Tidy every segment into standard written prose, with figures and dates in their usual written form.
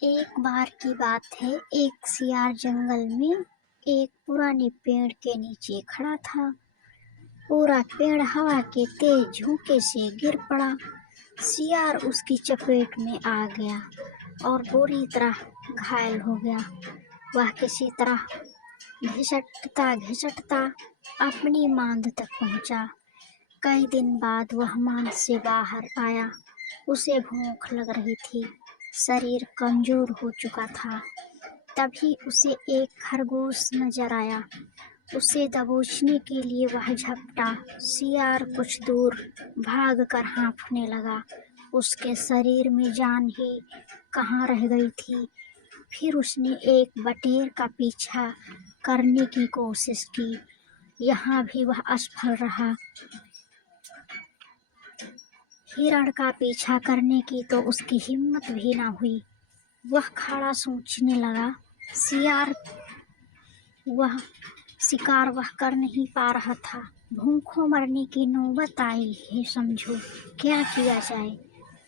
एक बार की बात है। एक सियार जंगल में एक पुराने पेड़ के नीचे खड़ा था। पूरा पेड़ हवा के तेज झोंके से गिर पड़ा। सियार उसकी चपेट में आ गया और बुरी तरह घायल हो गया। वह किसी तरह घिसटता घिसटता अपनी मांद तक पहुंचा। कई दिन बाद वह मांद से बाहर आया। उसे भूख लग रही थी, शरीर कमजोर हो चुका था। तभी उसे एक खरगोश नजर आया। उसे दबोचने के लिए वह झपटा। सियार कुछ दूर भागकर हाँफने लगा। उसके शरीर में जान ही कहाँ रह गई थी। फिर उसने एक बटेर का पीछा करने की कोशिश की। यहाँ भी वह असफल रहा। हिरण का पीछा करने की तो उसकी हिम्मत भी ना हुई। वह खड़ा सोचने लगा, वह शिकार वह कर नहीं पा रहा था। भूखों मरने की नौबत आई है, समझो क्या किया जाए।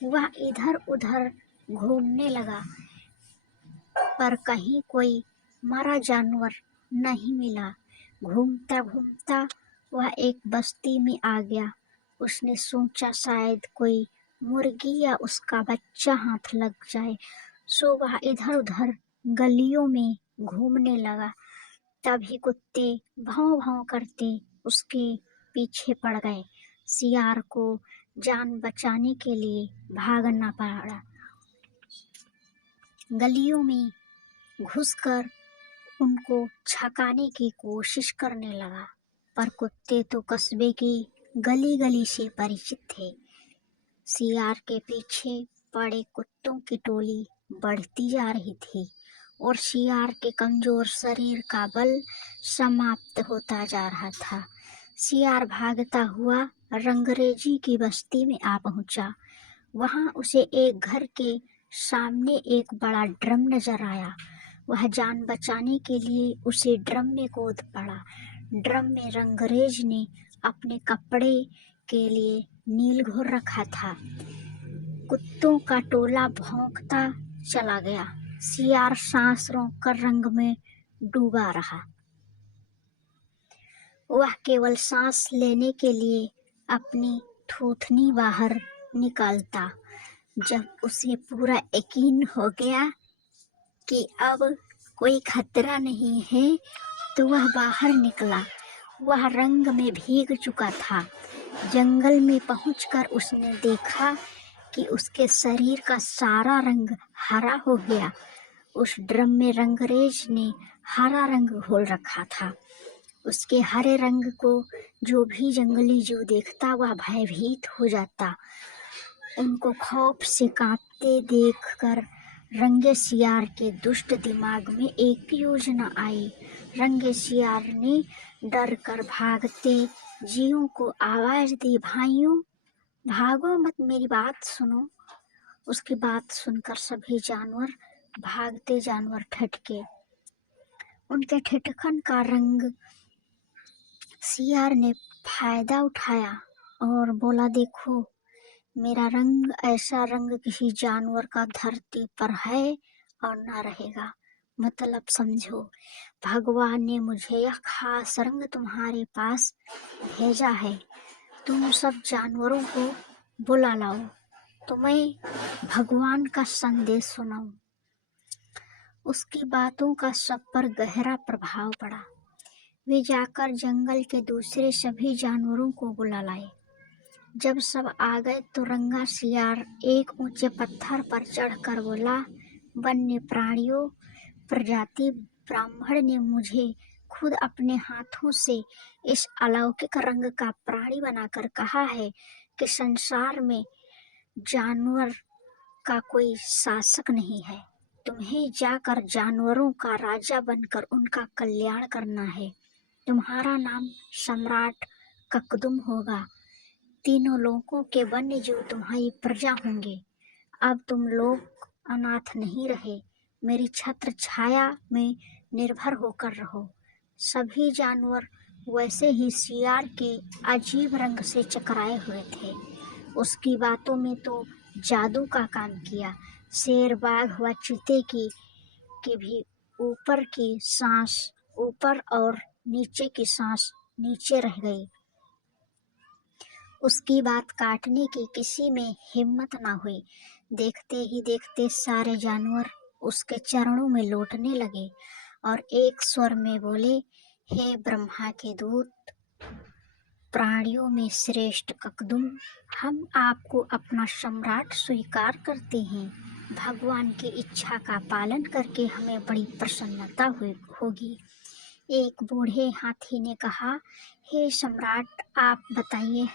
वह इधर उधर घूमने लगा, पर कहीं कोई मरा जानवर नहीं मिला। घूमता घूमता वह एक बस्ती में आ गया। उसने सोचा शायद कोई मुर्गी या उसका बच्चा हाथ लग जाए, सो वह इधर उधर गलियों में घूमने लगा। तभी कुत्ते भौं भौं करते उसके पीछे पड़ गए। सियार को जान बचाने के लिए भागना पड़ा। गलियों में घुसकर उनको छकाने की कोशिश करने लगा, पर कुत्ते तो कस्बे की गली गली से परिचित थे। सियार के पीछे पड़े कुत्तों की टोली बढ़ती जा रही थी और सियार के कमजोर शरीर का बल समाप्त होता जा रहा था। सियार भागता हुआ रंगरेजी की बस्ती में आ पहुंचा। वहां उसे एक घर के सामने एक बड़ा ड्रम नजर आया। वह जान बचाने के लिए उसे ड्रम में कूद पड़ा। ड्रम में रंगरेज ने अपने कपड़े के लिए नील घोर रखा था। कुत्तों का टोला भौंकता चला गया। सियार सांस रोककर रंग में डूबा रहा। वह केवल सांस लेने के लिए अपनी थूथनी बाहर निकालता। जब उसे पूरा यकीन हो गया कि अब कोई खतरा नहीं है, तो वह बाहर निकला। वह रंग में भीग चुका था। जंगल में पहुंचकर उसने देखा कि उसके शरीर का सारा रंग हरा हो गया। उस ड्रम में रंगरेज ने हरा रंग घोल रखा था। उसके हरे रंग को जो भी जंगली जीव देखता वह भयभीत हो जाता। उनको खौफ से कांपते देखकर रंगे सियार के दुष्ट दिमाग में एक योजना आई। रंगे सियार ने डर कर भागते जीवों को आवाज दी, भाइयों भागो मत, मेरी बात सुनो। उसकी बात सुनकर सभी जानवर भागते जानवर ठटके। उनके ठिठकन का रंग सियार ने फायदा उठाया और बोला, देखो मेरा रंग ऐसा रंग किसी जानवर का धरती पर है और ना रहेगा। मतलब समझो, भगवान ने मुझे यह खास रंग तुम्हारे पास भेजा है। तुम सब जानवरों को बुला लाओ तो मैं भगवान का संदेश सुनाऊं। उसकी बातों का सब पर गहरा प्रभाव पड़ा। वे जाकर जंगल के दूसरे सभी जानवरों को बुला लाए। जब सब आ गए तो रंगा सियार एक ऊंचे पत्थर पर चढ़कर बोला, वन्य प्राणियों, प्रजाति ब्राह्मण ने मुझे खुद अपने हाथों से इस अलौकिक रंग का प्राणी बनाकर कहा है कि संसार में जानवर का कोई शासक नहीं है। तुम्हें जाकर जानवरों का राजा बनकर उनका कल्याण करना है। तुम्हारा नाम सम्राट ककदुम होगा। तीनों लोकों के वन्य जीव तुम्हारी प्रजा होंगे। अब तुम लोग अनाथ नहीं रहे, मेरी छत्र छाया में निर्भर होकर रहो। सभी जानवर वैसे ही सियार के अजीब रंग से चकराए हुए थे। उसकी बातों में तो जादू का काम किया। शेर, बाघ व चीते की भी ऊपर और नीचे की सांस नीचे रह गई। उसकी बात काटने की किसी में हिम्मत न हुई। देखते ही देखते सारे जानवर उसके चरणों में लौटने लगे और एक स्वर में बोले, हे ब्रह्मा के दूत, प्राणियों में श्रेष्ठ ककदुम, हम आपको अपना सम्राट स्वीकार करते हैं। भगवान की इच्छा का पालन करके हमें बड़ी प्रसन्नता होगी। एक बूढ़े हाथी ने कहा, हे सम्राट, आप बताइए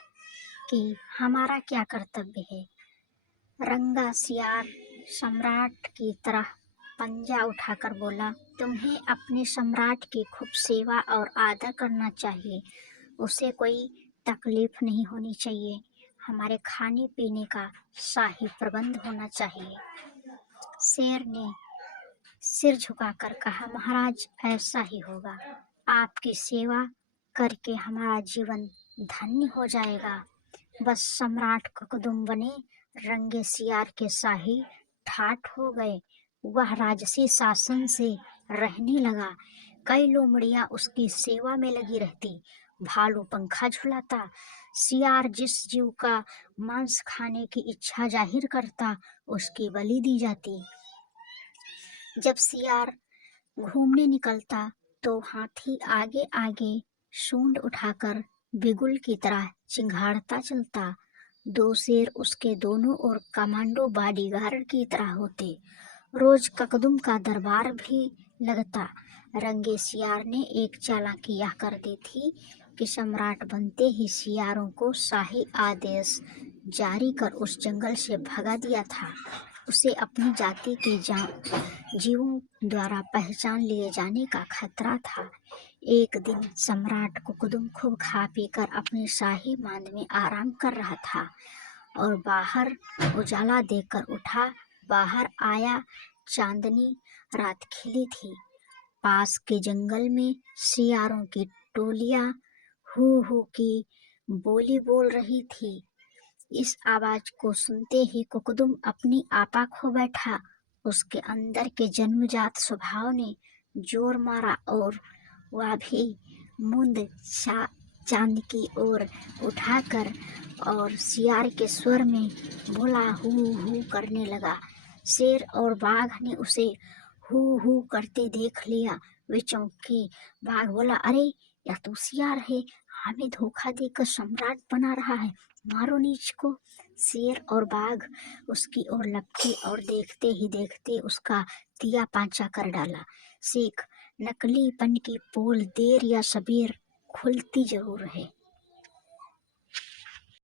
कि हमारा क्या कर्तव्य है। रंगा सियार सम्राट की तरह पंजा उठाकर बोला, तुम्हें अपने सम्राट की खूब सेवा और आदर करना चाहिए। उसे कोई तकलीफ नहीं होनी चाहिए। हमारे खाने पीने का शाही प्रबंध होना चाहिए। शेर ने सिर झुकाकर कहा, महाराज, ऐसा ही होगा। आपकी सेवा करके हमारा जीवन धन्य हो जाएगा। बस सम्राट ककदुम बने रंगे सियार के शाही ठाठ हो गए। वह राजसी शासन से रहने लगा। कई लोमड़ियां उसकी सेवा में लगी रहती। भालू पंखा झुलाता। सियार जिस जीव का मांस खाने की इच्छा जाहिर करता, उसकी बलि दी जाती। जब सियार घूमने निकलता तो हाथी आगे आगे सूंड उठाकर बिगुल की तरह चिंघाड़ता चलता। दो शेर उसके दोनों ओर कमांडो बॉडीगार्ड की तरह होते। रोज ककदुम का दरबार भी लगता। रंगे सियार ने एक चालाकी यह कर दी थी कि सम्राट बनते ही सियारों को शाही आदेश जारी कर उस जंगल से भगा दिया था। उसे अपनी जाति के जीवों द्वारा पहचान लिए जाने का खतरा था। एक दिन सम्राट कुकुदुम खूब खा पी कर अपनी शाही मांद में आराम कर रहा था और बाहर उजाला देखकर उठा। बाहर आया, चांदनी रात खिली थी। पास के जंगल में सियारों की टोलियां हू हू की बोली बोल रही थी। इस आवाज को सुनते ही कुकुदुम अपनी आपा खो बैठा। उसके अंदर के जन्मजात स्वभाव ने जोर मारा और वह भी मुंद चांद की ओर उठाकर और सियार के स्वर में बोला, हू हू करने लगा। शेर और बाघ ने उसे हू हू करते देख लिया। वे चौंके। बाघ बोला, अरे यह तो सियार है, हमें धोखा देकर सम्राट बना रहा है, मारो नीच को। शेर और बाघ उसकी ओर लपके और देखते ही देखते उसका दिया पांचा कर डाला। सीख, नकलीपन की पोल देर या सबेर खुलती जरूर है।